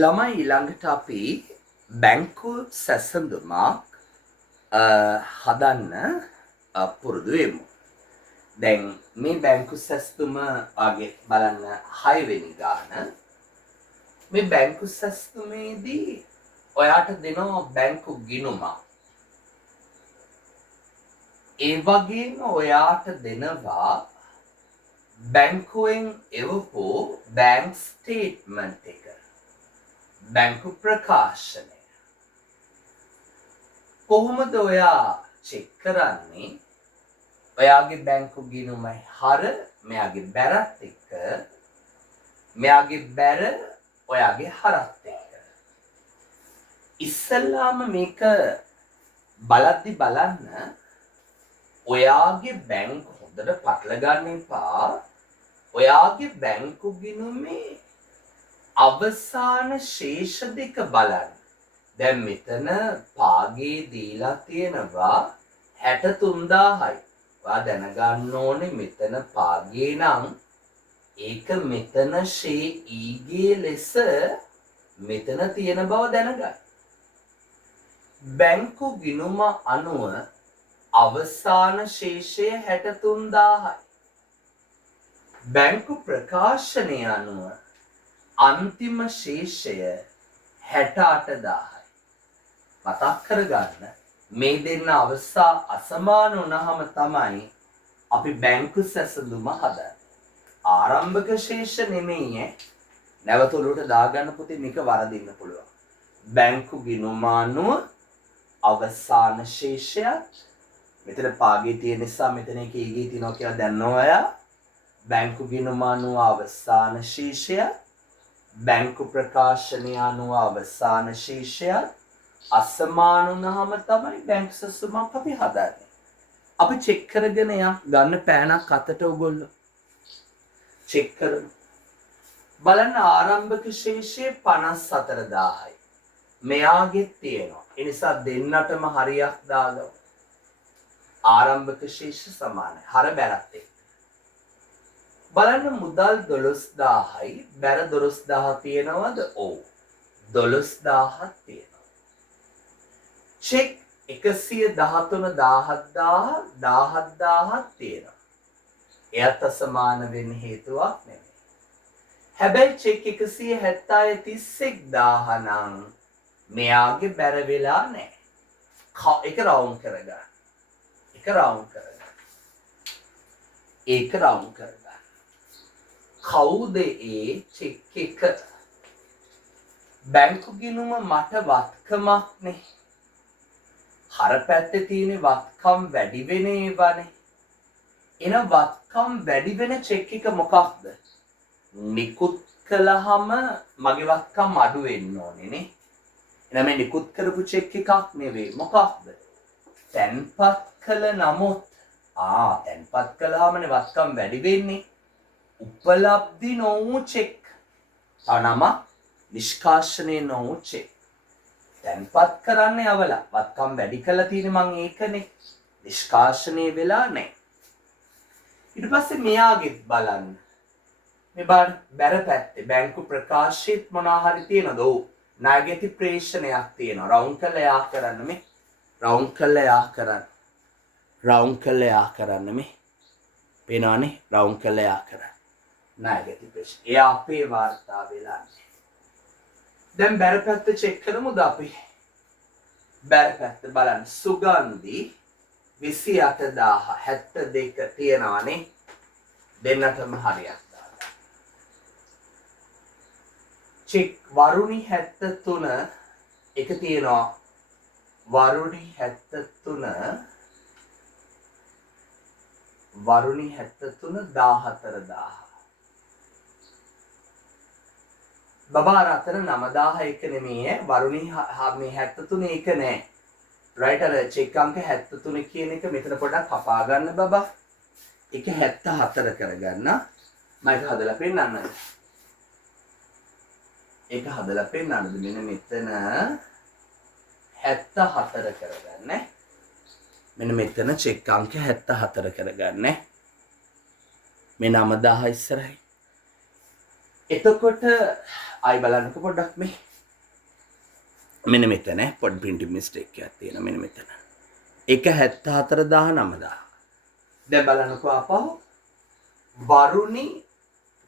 ළමයි ඊළඟට අපි බැංකු සැසඳුමක් හදන්න පුරුදු වෙමු. දැන් මේ බැංකු සැසඳුම ආගේ බලන්න 6 වෙනි ගාන. මේ බැංකු සැසඳුමේදී ඔයාට දෙනවා බැංකු ගිණුමක්. ඒ වගේම ඔයාට දෙනවා බැංකුවෙන් එවපු බැංක් ස්ටේට්මන්ට් එක. බැංකු ප්‍රකාශනය. කොහොමද ඔයා චෙක් කරන්නේ? ඔයාගේ බැංකු ගිණුමයි හර මෙයාගේ බැරත් එක්ක, මෙයාගේ බැර ඔයාගේ හරත් එක්ක. ඉස්සල්ලාම මේක බලද්දි බලන්න ඔයාගේ බැංකු හොඳට පටල ගන්න එපා. ඔයාගේ බැංකු ගිණුමේ අවසාන ශේෂ දෙක බලන්න. දැන් මෙතන පාගේ දීලා තියෙනවා 63000යි. ඔයා දැනගන්න ඕනේ මෙතන පාගේ නම් ඒක මෙතන ෂේ ඊගේ ලෙස මෙතන තියෙන බව දැනගන්න. බැංකු ගිණුම අනුව අවසාන ශේෂය 63000යි. බැංකු ප්‍රකාශනය අනුව අන්තිම ශේෂය 68000යි. මතක් කරගන්න මේ දෙන්න අසමාන වුණාම තමයි අපි බැංකු සැසඳුම හදන්නේ. ආරම්භක ශේෂ නෙමෙයි. නැවත උඩට දාගන්න පුතේ මේක වරදින්න පුළුවන්. බැංකු ගිණුම අනුව අවසාන ශේෂයත් මෙතන පාගේ තියෙන නිසා මෙතන එක ඊගේ තියෙනවා කියලා දන්නවා අය. බැංකු ගිණුම අනුව අවසාන ශේෂය, බැංකු ප්‍රකාශනය අනුව අවසාන ශේෂය අසමාන වුණාම තමයි බැංකු සැසඳුමක් අපි හදන්නේ. අපි චෙක් කරගෙන ගන්න පෑනක් අතට ඔයගොල්ලෝ චෙක් කරමු. බලන්න ආරම්භක ශේෂය 54000යි. මෙයාගේ තියෙනවා. ඒ නිසා දෙන්නටම හරියක් දාගමු. ආරම්භක ශේෂ සමානයි. හර බැරත් එක්ක. බලන්න මුදල් 12000යි බැර 12000 තියෙනවද? ඔව්. 12000ක් තියෙනවා. චෙක් 113 17000ක් තියෙනවා. එයත් අසමාන වෙන්න හේතුවක් නෙමෙයි. හැබැයි චෙක් 170 31000 නම් මෙයාගේ බැර වෙලා නැහැ. ඒක රවුන්ඩ් කරගන්න. ඒක රවුන්ඩ් කරගන්න. කවුද ඒ චෙක් එක? බැංකු ගිණුම මට වත්කමක් නේ. හර පැත්තේ තියෙන වත්කම් වැඩි වෙන ඒවානේ. එන වත්කම් වැඩි වෙන චෙක් එක මොකක්ද? නිකුත් කළාම මගේ වත්කම් අඩු වෙන්න ඕනේ නේ. එහෙනම් මේ නිකුත් කරපු චෙක් එකක් නෙවෙයි. මොකක්ද? තැන්පත් කළ නමුත් තැන්පත් කළාමනේ වත්කම් වැඩි වෙන්නේ. උපලබ්ධි නොවු චෙක්. තනම නිෂ්කාශනය නොවු චෙක්. තැන්පත් කරන්න යවලා වත්කම් වැඩි කළා තියෙන්නේ මං ඒකනේ. නිෂ්කාශනය වෙලා නැහැ. ඊට පස්සේ මෙයාගෙත් බලන්න. මේ බැර පැත්තේ බැංකු ප්‍රකාශිත මොනවා හරි තියෙනවද? ඔව්. ණයගැති ප්‍රේෂණයක් තියෙනවා. රවුන්ඩ් කරලා යා කරන්න මේ. රවුන්ඩ් කරලා යා කරන්න මේ. පේනවනේ? රවුන්ඩ් කරලා යා කරන්න. ණයගැති ප්‍රේෂණ. එයා අපේ වාර්තා වෙලා නැහැ. දැන් බැර පැත්ත චෙක් කරමුද අපි? බැර පැත්ත බලන්න. සුගන්ධි 28000 72 තියෙනවානේ. දෙන්නටම හරියක් දාගන්න. චෙක් වරුණි 73 එක තියෙනවා. වරුණි 14000 බබාර අතර 9000 එක නෙමෙයි. වරුණි මේ 73 එක නෑ. රයිට් අර චෙක් අංක 73 කියන එක මෙතන පොඩ්ඩක් කපා ගන්න බබා. ඒක 74 කරගන්න. මම ඒක හදලා පෙන්නන්නද? ඒක හදලා පෙන්නන්නද? මෙන්න මෙතන 74 කරගන්න. මෙන්න මෙතන චෙක් අංක 74 කරගන්න. මේ 9000 ඉස්සරහයි. එතකොට ආයි බලන්නකො පොඩ්ඩක් මේ. මෙන්න මෙතන පොඩ් printing mistake එකක් තියෙනවා මෙන්න මෙතන. 1,74,900. දැන් බලන්නකො ආපහු වරුනි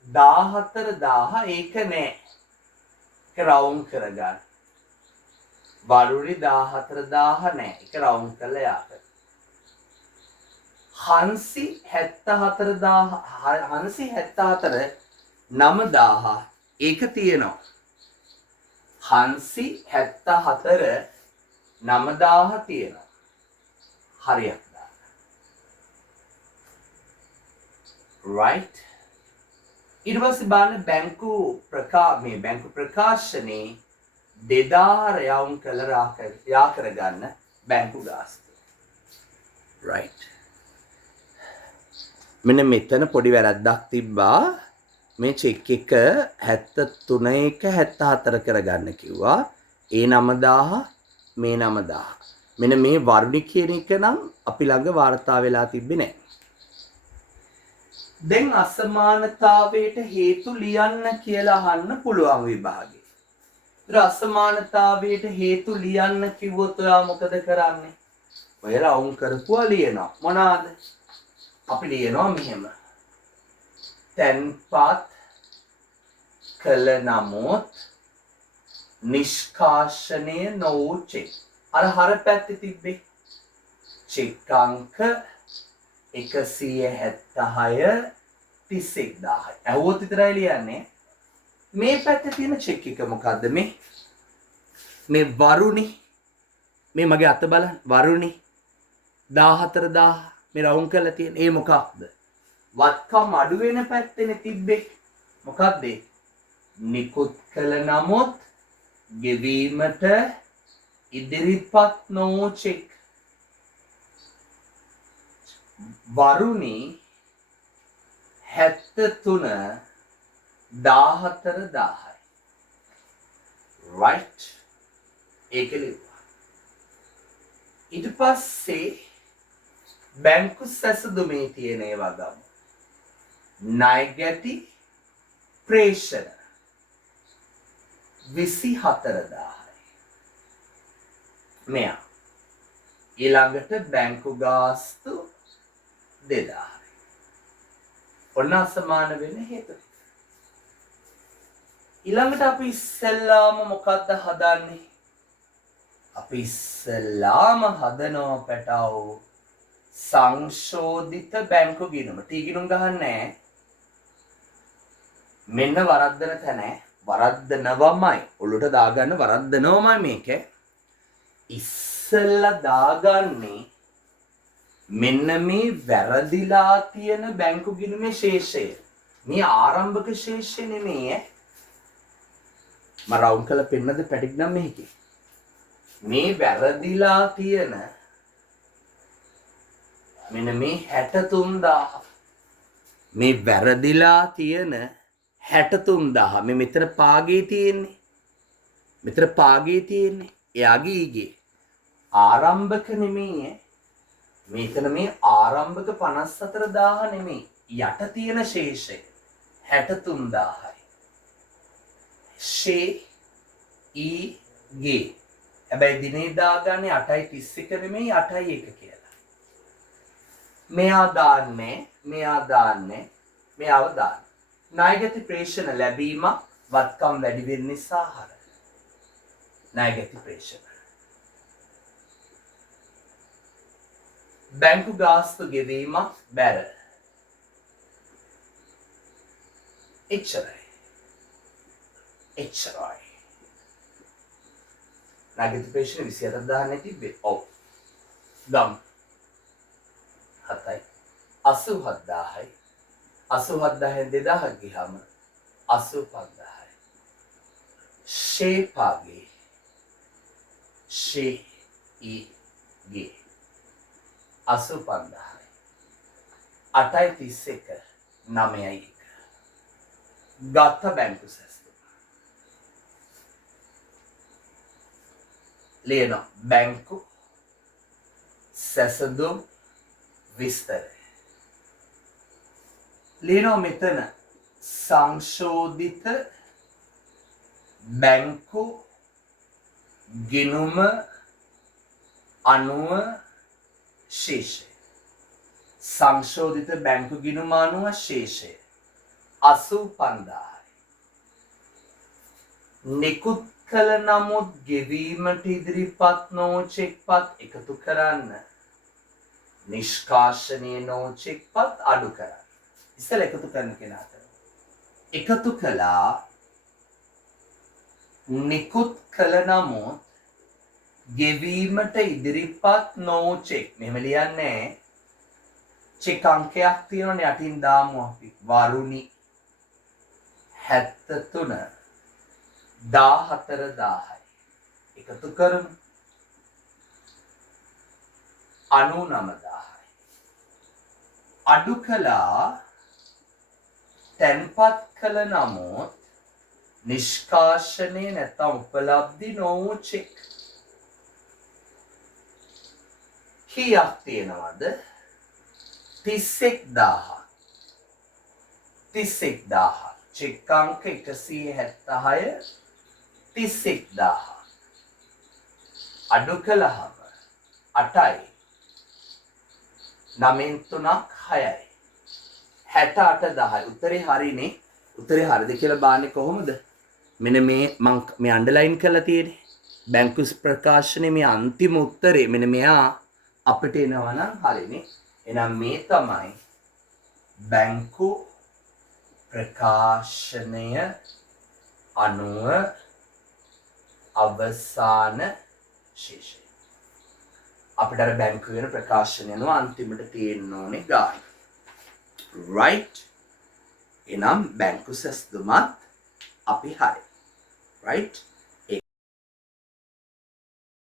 14,000 ඒක නෑ. ඒක රවුන්ඩ් කරගන්න. වරුනි 14,000 නෑ. ඒක රවුන්ඩ් කරලා යාට. 9,000 ඒක තියෙනවා. 9,000 තියෙනවා. හරියට දාන්න. right. ඊට පස්සේ බලන්න බැංකු ප්‍රකාශනයේ 2,000 යවුම් කළ යා කරගන්න බැංකු ගාස්තු. right. මෙන්න මෙතන පොඩි වැරද්දක් තිබ්බා. මේ චෙක් එක 73,74 කරගන්න කිව්වා. ඒ 9,000 මේ 9,000. මෙන්න මේ වර්ණි කියන එක නම් අපි ළඟ වාර්තා වෙලා තිබ්බේ නැහැ. දැන් අසමානතාවයට හේතු ලියන්න කියලා අහන්න පුළුවන් විභාගේ. ඒතර අසමානතාවයට හේතු ලියන්න කිව්වොත් ඔයා මොකද කරන්නේ? ඔයලා වුන් කරපුවා ලියනවා. මොනවාද? අපි ලියනවා මෙහෙම. තැන්පත් කළ නමුත් නිෂ්කාශනය නොවූ චෙක්. අර හර පැත්තේ තිබ්බේ චෙක් අංක 176 31,000. ඇහුවොත් විතරයි ලියන්නේ. මේ පැත්තේ තියෙන චෙක් එක මොකද්ද මේ? මේ වරුනි මේ මගේ අත බලන්න වරුනි 14,000 මේ රවුන්ඩ් කරලා තියෙන. ඒ මොකක්ද? වත්කම් අඩු වෙන පැත්තේනේ තිබ්බේ. මොකක්ද? නිකුත් කළ නමුත් ගෙවීමට ඉදිරිපත් නොවූ චෙක්. වරුනි 73,14,000. right. ඒක ලියුවා. ඊට පස්සේ බැංකු සැසඳුමේ තියෙන ඒවා ගමු. ණය ගැටි ප්‍රේෂණ 24,000. මෙයා ඊළඟට බැංකු ගාස්තු 2,000. ඔන්න අසමාන වෙන හේතු. ඊළඟට අපි ඉස්සෙල්ලාම මොකද්ද හදන්නේ? අපි ඉස්සෙල්ලාම හදනවා පැටව සංශෝධිත බැංකු ගිණුම. ටී ගිණුම් ගහන්නේ මෙන්න වරද්දන තැන වරද්දනවමයි. ඔළුවට දාගන්න වරද්දනවමයි මේක. ඉස්සෙල්ලා දාගන්නේ මෙන්න මේ වැරදිලා තියෙන බැංකු ගිණුමේ ශේෂය. මේ ආරම්භක ශේෂය නෙමෙයි ඈ. මම රවුන්ඩ් කරලා පෙන්නද පැටික් නම් මේකේ. මේ වැරදිලා තියෙන මෙන්න මේ 63,000. මේ වැරදිලා තියෙන 63,000. මේ මෙතන පාගේ තියෙන්නේ. මෙතන පාගේ තියෙන්නේ. එයාගේ ඊගේ. ආරම්භක නෙමෙයි. මෙතන මේ ආරම්භක 54,000 නෙමෙයි. යට තියෙන ශේෂය 63,000යි. ෂේ ඊගේ. හැබැයි දිනේ දාගන්නේ 8.31 නෙමෙයි 8.1 කියලා. මෙයා දාන්නේ මෙයාව දාන්න. ණයගැති ප්‍රේෂණ ලැබීම වත්කම් වැඩි වෙන නිසා හර. ණයගැති ප්‍රේෂණ. බැංකු ගාස්තු ගෙවීම බැර. එච්චරයි. ණයගැති ප්‍රේෂණ 27,000 තිබ්බේ. ඔව්. ගම් 7යි 87,000යි 87,000න් 2,000 ගියාම 85,000යි. ෂේපාගේ ෂේ ඊගේ 85,000යි. 8.31 9.1 ගත්ත බැංකු සැස්තුම. ලියන බැංකු සැසඳුම් විස්තරය. ලියනවා මෙතන සංශෝධිත බැංකු ගිණුම අනුව ශේෂය. සංශෝධිත බැංකු ගිණුම අනුව ශේෂය 85000යි. නිකුත් කළ නමුත් ගෙවීමට ඉදිරිපත් නොවූ චෙක්පත් එකතු කරන්න. නිෂ්කාශනය නොවූ චෙක්පත් අඩු කරන්න. ඉස්සෙල්ලා එකතු කරන කෙනාට එකතු කළා නිකුත් කළ නමුත් ගෙවීමට ඉදිරිපත් නොවූ චෙක්. මෙහෙම ලියන්නේ චෙක් අංකයක් තියෙනවනේ යටින් දාමු අපි. වරුනි 73 14000යි. එකතු කරමු 99000යි. අඩු කළා තැන්පත් කළ නමුත් නිෂ්කාශනය නැත්නම් උපලබ්ධි නොවූ චෙක් කීයක් තියෙනවද? 31000. 31000. චෙක් අංක 176 31000. අඩු කළාම 8යි 9 3ක් 6යි 68000යි. උත්තරේ හරිනේ. උත්තරේ හරිද කියලා බලන්නේ කොහොමද? මෙන්න මේ අන්ඩර්ලයින් කරලා තියෙන්නේ. බැංකු ප්‍රකාශනයේ මේ අන්තිම උත්තරේ මෙන්න මෙයා අපිට එනවා නම් හරිනේ. එහෙනම් මේ තමයි බැංකු ප්‍රකාශනය අනුව අවසාන ශේෂය. අපිට අර බැංකු වෙන ප්‍රකාශනය අනුව අන්තිමට තියෙන්න ඕනේ ගාන. right? එනම් බැංකු සැස්දුමත් අපි හරි. right?